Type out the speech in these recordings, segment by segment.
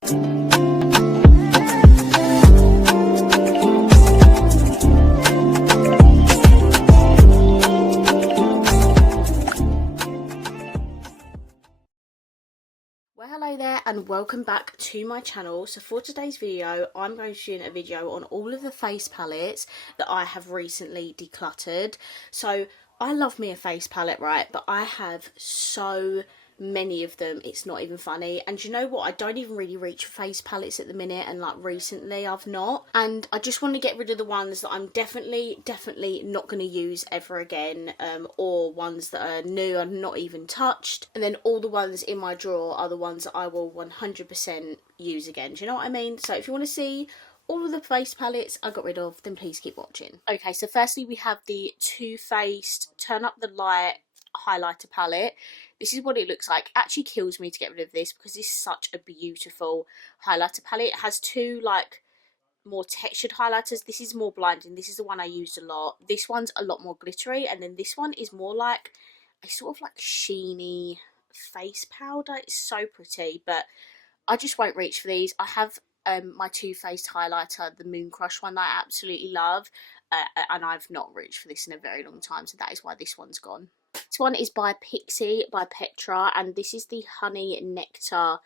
Hello there and welcome back to my channel. So for today's video I'm going to be doing a video on all of the face palettes that I have recently decluttered. So I love me a face palette, right, but I have so many of them it's not even funny. And you know what, I don't even really reach for face palettes at the minute, and like recently I've not, and I just want to get rid of the ones that I'm definitely not going to use ever again, or ones that are new and not even touched, and then all the ones in my drawer are the ones that I will 100% use again. Do you know what I mean? So if you want to see all of the face palettes I got rid of, then please keep watching. Okay, so firstly we have the Too Faced Turn Up the Light highlighter palette. This is what it looks like. It actually kills me to get rid of this because this is such a beautiful highlighter palette. It has two like more textured highlighters. This is more blinding. This is the one I used a lot. This one's a lot more glittery, and then this one is more like a sort of like sheeny face powder. It's so pretty, but I just won't reach for these. I have my Too Faced highlighter, the Moon Crush one, that I absolutely love, and I've not reached for this in a very long time, so that is why this one's gone. This one is by Pixie by Petra, and this is the Honey Nectar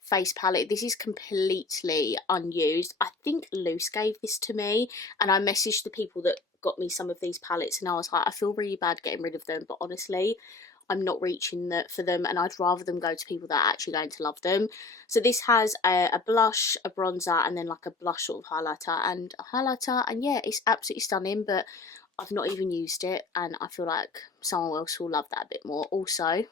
face palette. This is completely unused. I think Luce gave this to me, and I messaged the people that got me some of these palettes, and I was like, I feel really bad getting rid of them, but honestly I'm not reaching for them, and I'd rather them go to people that are actually going to love them. So this has a blush, a bronzer, and then like a blush sort of highlighter and a highlighter, and yeah, it's absolutely stunning, but I've not even used it, and I feel like someone else will love that a bit more. Also,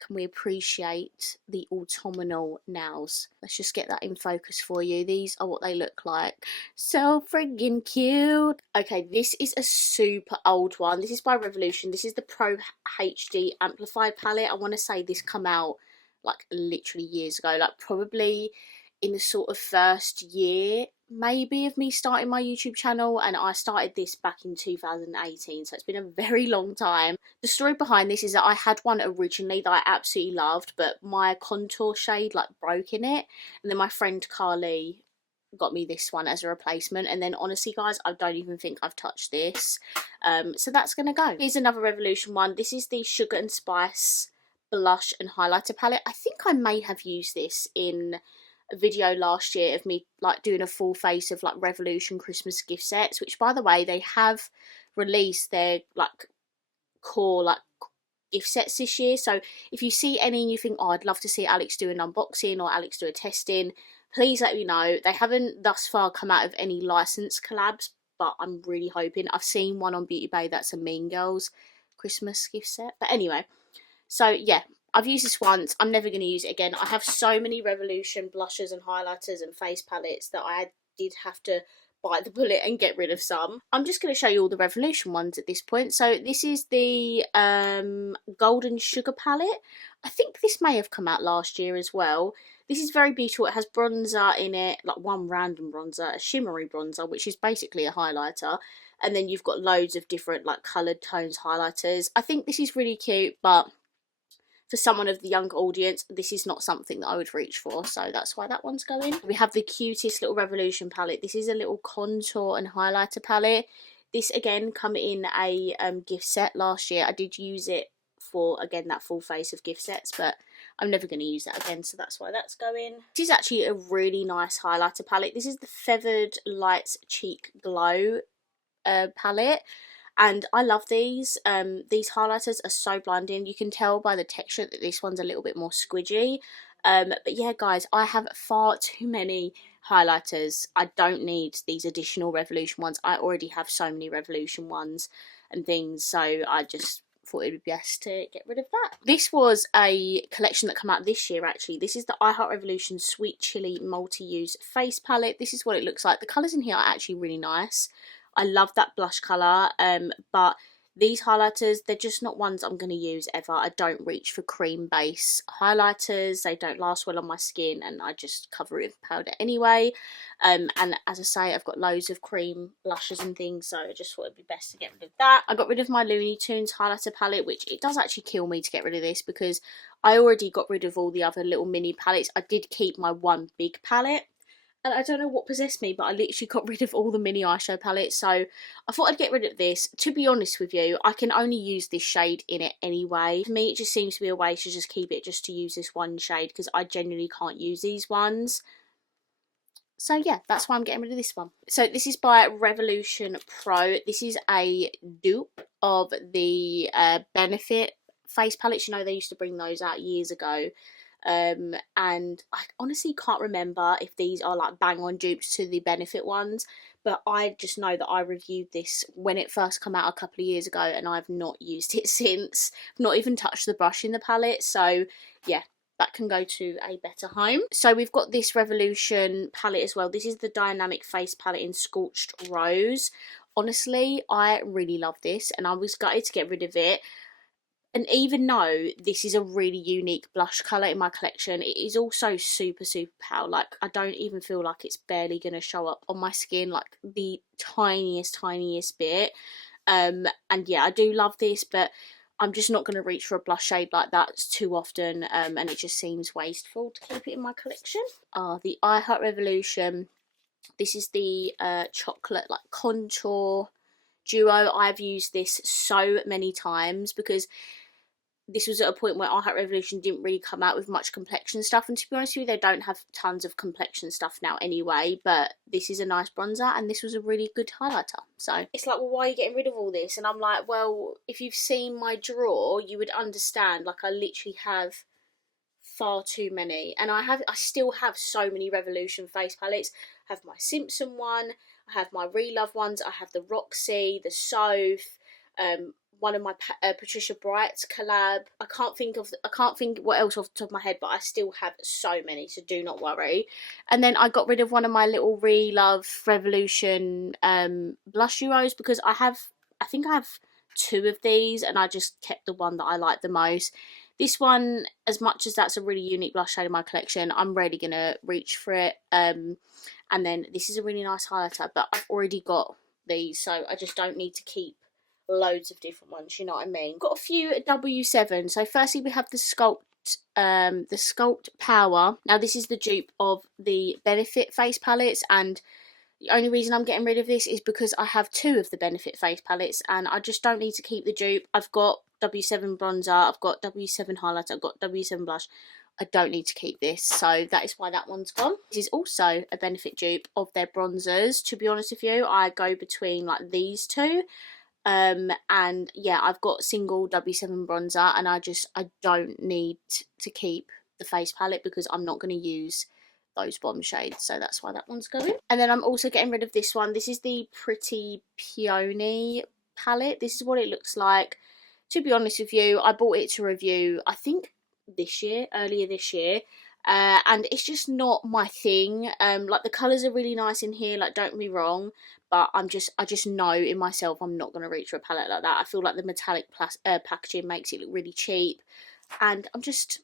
can we appreciate the autumnal nails? Let's just get that in focus for you. These are what they look like. So friggin' cute. Okay, this is a super old one. This is by Revolution. This is the Pro HD Amplified palette. I want to say this come out like literally years ago, like probably in the sort of first year maybe of me starting my YouTube channel, and I started this back in 2018, so it's been a very long time. The story behind this is that I had one originally that I absolutely loved, but my contour shade like broke in it, and then my friend Carly got me this one as a replacement, and then honestly guys, I don't even think I've touched this, so that's gonna go. Here's another Revolution one. This is the Sugar and Spice blush and highlighter palette. I think I may have used this in a video last year of me like doing a full face of like Revolution Christmas gift sets, which by the way they have released their like core like gift sets this year. So if you see any and you think, oh, I'd love to see Alex do an unboxing or Alex do a testing, please let me know. They haven't thus far come out of any licensed collabs, but I'm really hoping. I've seen one on Beauty Bay that's a Mean Girls Christmas gift set, but anyway, so yeah, I've used this once. I'm never going to use it again. I have so many Revolution blushes and highlighters and face palettes that I did have to bite the bullet and get rid of some. I'm just going to show you all the Revolution ones at this point. So this is the Golden Sugar palette. I think this may have come out last year as well. This is very beautiful. It has bronzer in it, like one random bronzer, a shimmery bronzer, which is basically a highlighter. And then you've got loads of different like coloured tones highlighters. I think this is really cute, but for someone of the younger audience, this is not something that I would reach for, so that's why that one's going. We have the cutest little Revolution palette. This is a little contour and highlighter palette. This again come in a gift set last year. I did use it for, again, that full face of gift sets, but I'm never going to use that again, so that's why that's going. This is actually a really nice highlighter palette. This is the Feathered Lights Cheek Glow palette. And I love these. These highlighters are so blinding. You can tell by the texture that this one's a little bit more squidgy. But yeah, guys, I have far too many highlighters. I don't need these additional Revolution ones. I already have so many Revolution ones and things. So I just thought it would be best to get rid of that. This was a collection that came out this year, actually. This is the I Heart Revolution Sweet Chili Multi-Use Face Palette. This is what it looks like. The colours in here are actually really nice. I love that blush colour, but these highlighters, they're just not ones I'm going to use ever. I don't reach for cream base highlighters. They don't last well on my skin, and I just cover it with powder anyway. And as I say, I've got loads of cream blushes and things, so I just thought it'd be best to get rid of that. I got rid of my Looney Tunes highlighter palette, which it does actually kill me to get rid of this because I already got rid of all the other little mini palettes. I did keep my one big palette. And I don't know what possessed me, but I literally got rid of all the mini eyeshadow palettes. So I thought I'd get rid of this. To be honest with you, I can only use this shade in it anyway. For me, it just seems to be a waste to just keep it just to use this one shade, because I genuinely can't use these ones. So yeah, that's why I'm getting rid of this one. So this is by Revolution Pro. This is a dupe of the Benefit face palettes. You know, they used to bring those out years ago. And I honestly can't remember if these are like bang on dupes to the Benefit ones, but I just know that I reviewed this when it first came out a couple of years ago, and I've not used it since. I've not even touched the brush in the palette, so yeah, that can go to a better home. So we've got this Revolution palette as well. This is the Dynamic Face palette in Scorched Rose. Honestly, I really love this, and I was gutted to get rid of it. And even though this is a really unique blush colour in my collection, it is also super, super pale. Like, I don't even feel like it's barely going to show up on my skin, like the tiniest, tiniest bit. And yeah, I do love this, but I'm just not going to reach for a blush shade like that too often. And it just seems wasteful to keep it in my collection. The I Heart Revolution. This is the chocolate, like, contour duo. I've used this so many times because this was at a point where I Heart Revolution didn't really come out with much complexion stuff, and to be honest with you, they don't have tons of complexion stuff now anyway, but this is a nice bronzer, and this was a really good highlighter. So it's like, well, why are you getting rid of all this? And I'm like, well, if you've seen my drawer, you would understand. Like, I literally have far too many, and I still have so many Revolution face palettes. I have my Simpson one, I have my Relove ones, I have the Roxy, the Soph, one of my Patricia Bright's collab. I can't think what else off the top of my head, but I still have so many, so do not worry. And then I got rid of one of my little Relove Revolution blush duos, because I think I have two of these, and I just kept the one that I like the most. This one, as much as that's a really unique blush shade in my collection, I'm really going to reach for it. And then this is a really nice highlighter, but I've already got these, so I just don't need to keep loads of different ones, you know what I mean. Got a few W7. So firstly we have the Sculpt Power. Now this is the dupe of the Benefit face palettes, and the only reason I'm getting rid of this is because I have two of the Benefit face palettes, and I just don't need to keep the dupe. I've got W7 bronzer, I've got W7 highlighter, I've got W7 blush. I don't need to keep this, so that is why that one's gone. This is also a Benefit dupe of their bronzers. To be honest with you, I go between like these two. And yeah, I've got single W7 bronzer, and I don't need to keep the face palette because I'm not going to use those bomb shades, so that's why that one's going. And then I'm also getting rid of this one. This is the Pretty Peony palette. This is what it looks like. To be honest with you, I bought it to review, I think earlier this year, and it's just not my thing. Like, the colours are really nice in here, like, don't get me wrong, but I just know in myself I'm not going to reach for a palette like that. I feel like the metallic packaging makes it look really cheap, and I just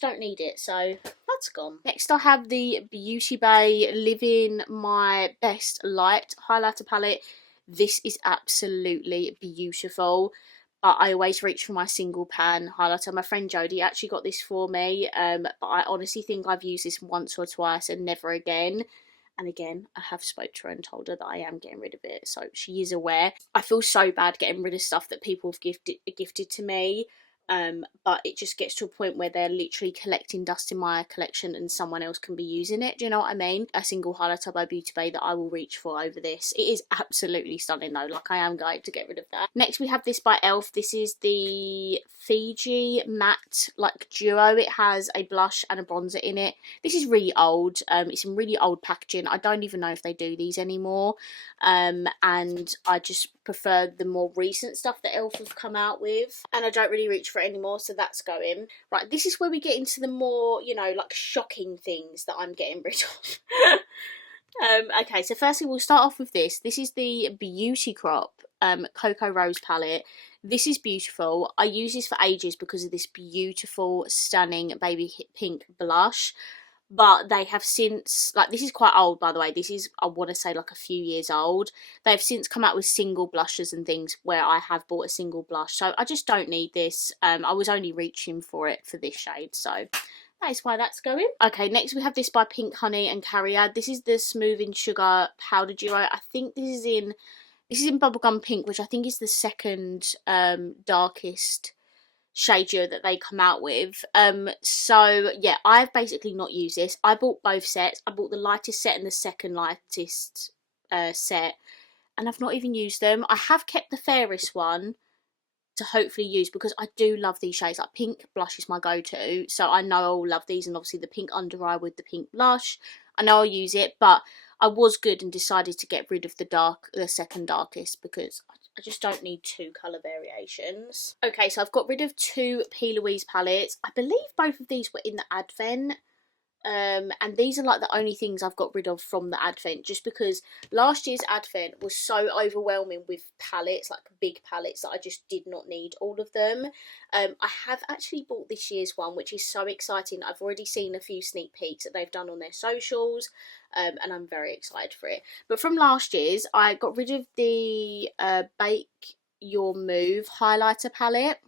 don't need it, so that's gone. Next I have the Beauty Bay Living My Best Light highlighter palette. This is absolutely beautiful, but I always reach for my single pan highlighter. My friend Jodie actually got this for me, but I honestly think I've used this once or twice and never again. And again, I have spoke to her and told her that I am getting rid of it, so she is aware. I feel so bad getting rid of stuff that people have gifted to me, but it just gets to a point where they're literally collecting dust in my collection and someone else can be using it. Do you know what I mean? A single highlighter by Beauty Bay that I will reach for over this. It is absolutely stunning though. Like, I am going to get rid of that. Next we have this by ELF. This is the Fiji Matte like duo. It has a blush and a bronzer in it. This is really old. It's in really old packaging. I don't even know if they do these anymore. And I just prefer the more recent stuff that ELF have come out with, and I don't really reach for it anymore, so that's going. Right, this is where we get into the more, you know, like, shocking things that I'm getting rid of. Okay, so firstly we'll start off with this. This is the Beauty Crop Cocoa Rose palette. This is beautiful. I use this for ages because of this beautiful, stunning baby pink blush. but they have since, like, this is quite old, by the way, this is, I want to say, like a few years old. They've since come out with single blushes and things where I have bought a single blush, so I just don't need this. I was only reaching for it for this shade, so that is why that's going. Okay, next we have this by Pink Honey and Carriad. This is the Smoothing Sugar Powder Duo. I think this is in Bubblegum Pink, which I think is the second darkest shade duo that they come out with. So yeah, I've basically not used this. I bought both sets. I bought the lightest set and the second lightest set, and I've not even used them. I have kept the fairest one to hopefully use, because I do love these shades. Like, pink blush is my go-to, so I know I'll love these, and obviously the pink under eye with the pink blush, I know I'll use it. But I was good and decided to get rid of the second darkest, because I just don't need two colour variations. Okay, so I've got rid of two P. Louise palettes. I believe both of these were in the Advent. And these are like the only things I've got rid of from the Advent, just because last year's Advent was so overwhelming with palettes, like big palettes, that I just did not need all of them. I have actually bought this year's one, which is so exciting. I've already seen a few sneak peeks that they've done on their socials, and I'm very excited for it. But from last year's, I got rid of the Bake Your Move highlighter palette.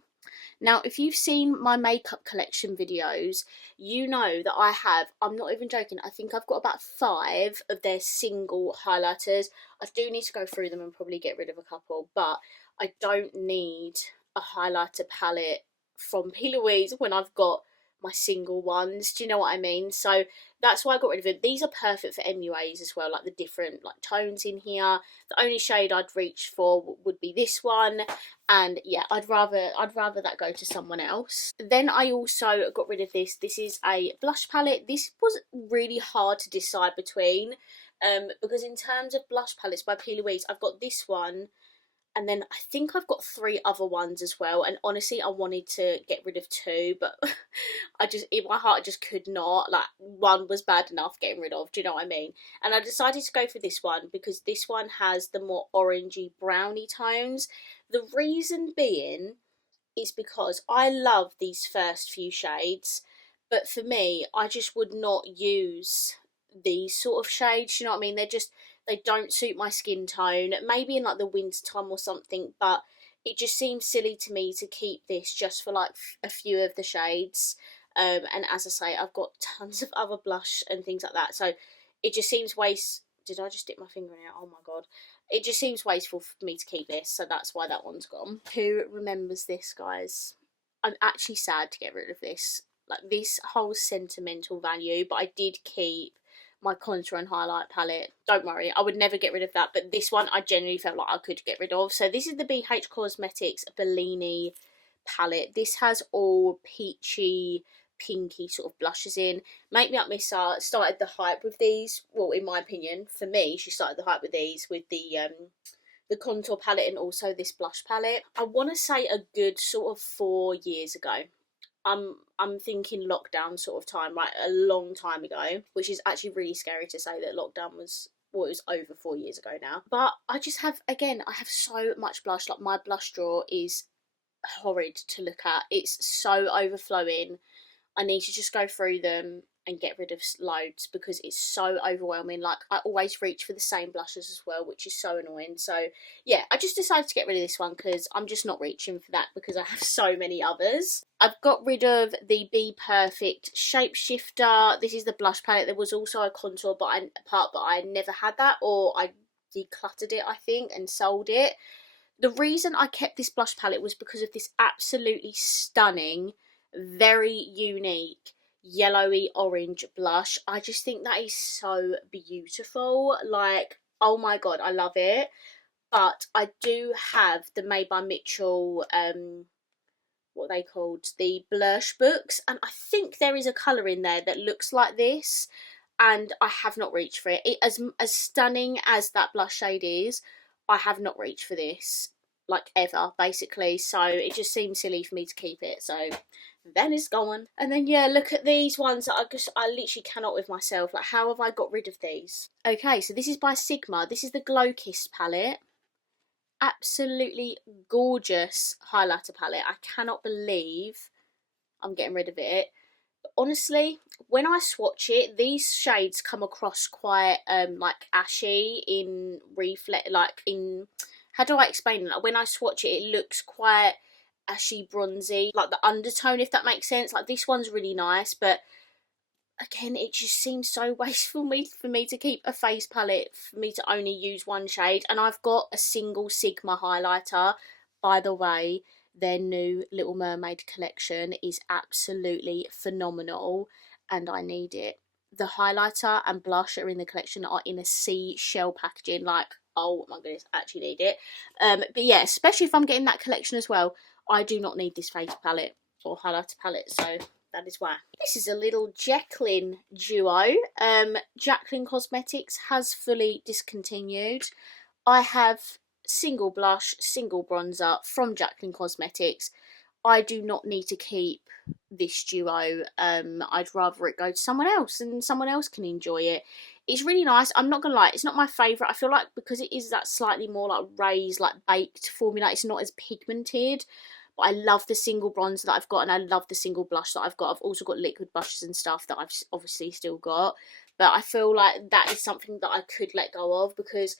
Now, if you've seen my makeup collection videos, you know that I'm not even joking, I think I've got about 5 of their single highlighters. I do need to go through them and probably get rid of a couple, but I don't need a highlighter palette from P. Louise when I've got my single ones. Do you know what I mean? So that's why I got rid of them. These are perfect for MUAs as well, like the different like tones in here. The only shade I'd reach for would be this one, and yeah, I'd rather that go to someone else. Then I also got rid of this. This is a blush palette. This was really hard to decide between, because in terms of blush palettes by P. Louise, I've got this one, and then I think I've got 3 other ones as well, and honestly I wanted to get rid of 2, but in my heart I just could not. Like, one was bad enough getting rid of, do you know what I mean? And I decided to go for this one because this one has the more orangey browny tones. The reason being is because I love these first few shades, but for me, I just would not use these sort of shades, you know what I mean? They don't suit my skin tone. Maybe in like the winter time or something, but it just seems silly to me to keep this just for like a few of the shades. And as I say, I've got tons of other blush and things like that, so it just seems did I just dip my finger in it? Oh my god. It just seems wasteful for me to keep this, so that's why that one's gone. Who remembers this, guys? I'm actually sad to get rid of this. Like, this whole sentimental value, but I did keep my contour and highlight palette. Don't worry, I would never get rid of that, but this one I genuinely felt like I could get rid of. So this is the BH Cosmetics Bellini palette. This has all peachy, pinky sort of blushes in. Make Me Up Missa started the hype with these. Well, in my opinion, for me, she started the hype with these, with the contour palette and also this blush palette. I want to say a good sort of 4 years ago. I'm thinking lockdown sort of time, right? A long time ago, which is actually really scary to say that lockdown was, well, it was over 4 years ago now. But I just have, again, I have so much blush. Like, my blush drawer is horrid to look at. It's so overflowing. I need to just go through them and get rid of loads because it's so overwhelming. Like, I always reach for the same blushes as well, which is so annoying. So yeah, I just decided to get rid of this one because I'm just not reaching for that because I have so many others. I've got rid of the Be Perfect Shapeshifter. This is the blush palette. There was also a contour but I never had that, or I decluttered it, I think, and sold it. The reason I kept this blush palette was because of this absolutely stunning, very unique yellowy orange blush. I just think that is so beautiful. Like, oh my god, I love it. But I do have the Made by Mitchell what are they called, the blush books, and I think there is a colour in there that looks like this, and I have not reached for it. As stunning as that blush shade is, I have not reached for this, like, ever, basically, so it just seems silly for me to keep it, so then it's gone. And then yeah, look at these ones that I literally cannot with myself. Like, how have I got rid of these? Okay, so this is by Sigma. This is the Glow Kiss palette. Absolutely gorgeous highlighter palette. I cannot believe I'm getting rid of it. Honestly, when I swatch it, these shades come across quite like ashy in reflect, like in, how do I explain it? Like when I swatch it, it looks quite ashy bronzy, like the undertone, if that makes sense. Like this one's really nice, but again, it just seems so wasteful for me to keep a face palette, for me to only use one shade. And I've got a single Sigma highlighter. By the way, their new Little Mermaid collection is absolutely phenomenal and I need it. The highlighter and blush are in the collection are in a seashell packaging. Like, oh my goodness, I actually need it. But yeah, especially if I'm getting that collection as well, I do not need this face palette or highlighter palette, so that is why. This is a little Jacqueline duo. Jacqueline Cosmetics has fully discontinued. I have single blush, single bronzer from Jacqueline Cosmetics. I do not need to keep this duo. I'd rather it go to someone else and someone else can enjoy it. It's really nice. I'm not gonna lie, it's not my favourite. I feel like because it is that slightly more like raised, like baked formula, it's not as pigmented. But I love the single bronzer that I've got, and I love the single blush that I've got. I've also got liquid blushes and stuff that I've obviously still got. But I feel like that is something that I could let go of, because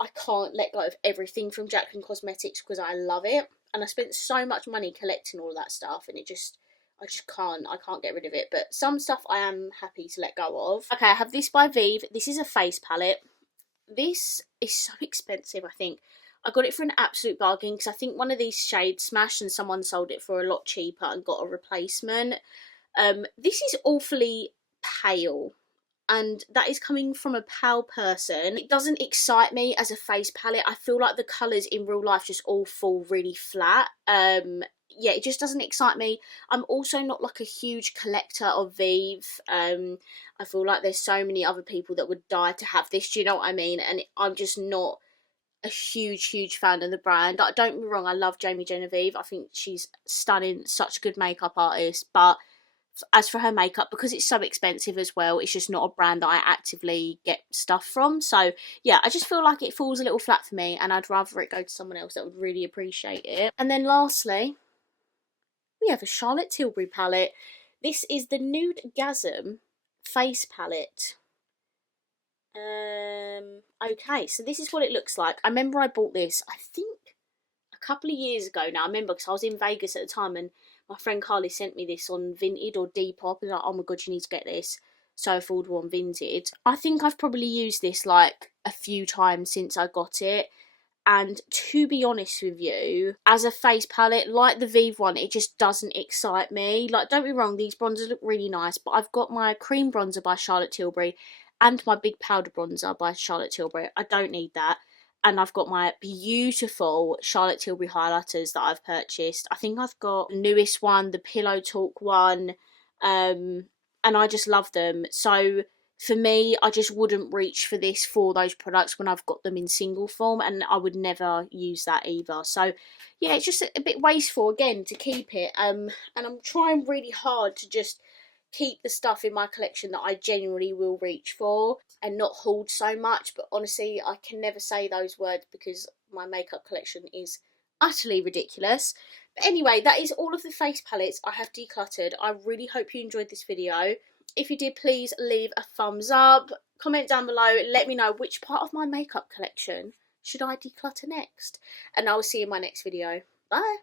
I can't let go of everything from Jacqueline Cosmetics because I love it. And I spent so much money collecting all that stuff, and I just can't get rid of it. But some stuff I am happy to let go of. Okay, I have this by Vive. This is a face palette. This is so expensive, I think. I got it for an absolute bargain because I think one of these shades smashed and someone sold it for a lot cheaper and got a replacement. This is awfully pale, and that is coming from a pale person. It doesn't excite me as a face palette. I feel like the colours in real life just all fall really flat. Yeah, it just doesn't excite me. I'm also not like a huge collector of Vive. I feel like there's so many other people that would die to have this, do you know what I mean? And I'm just not a huge fan of the brand. Don't get me wrong, I love Jamie Genevieve. I think she's stunning, such a good makeup artist. But as for her makeup, because it's so expensive as well, it's just not a brand that I actively get stuff from. So yeah, I just feel like it falls a little flat for me, and I'd rather it go to someone else that would really appreciate it. And then lastly, we have a Charlotte Tilbury palette. This is the Nude Gasm face palette. Okay, so this is what it looks like. I remember I bought this, I think, a couple of years ago now. I remember because I was in Vegas at the time, and my friend Carly sent me this on Vinted or Depop, and like, oh my god, you need to get this. So affordable on Vinted. I think I've probably used this like a few times since I got it. And to be honest with you, as a face palette, like the Vive one, it just doesn't excite me. Like, don't be wrong, these bronzers look really nice, but I've got my cream bronzer by Charlotte Tilbury and my big powder bronzer by Charlotte Tilbury. I don't need that. And I've got my beautiful Charlotte Tilbury highlighters that I've purchased. I think I've got the newest one, the Pillow Talk one, and I just love them. So for me, I just wouldn't reach for this for those products when I've got them in single form, and I would never use that either. So yeah, it's just a bit wasteful again to keep it. And I'm trying really hard to just keep the stuff in my collection that I genuinely will reach for and not hoard so much. But honestly, I can never say those words because my makeup collection is utterly ridiculous. But anyway, that is all of the face palettes I have decluttered. I really hope you enjoyed this video. If you did, please leave a thumbs up, comment down below, let me know which part of my makeup collection should I declutter next. And I will see you in my next video. Bye!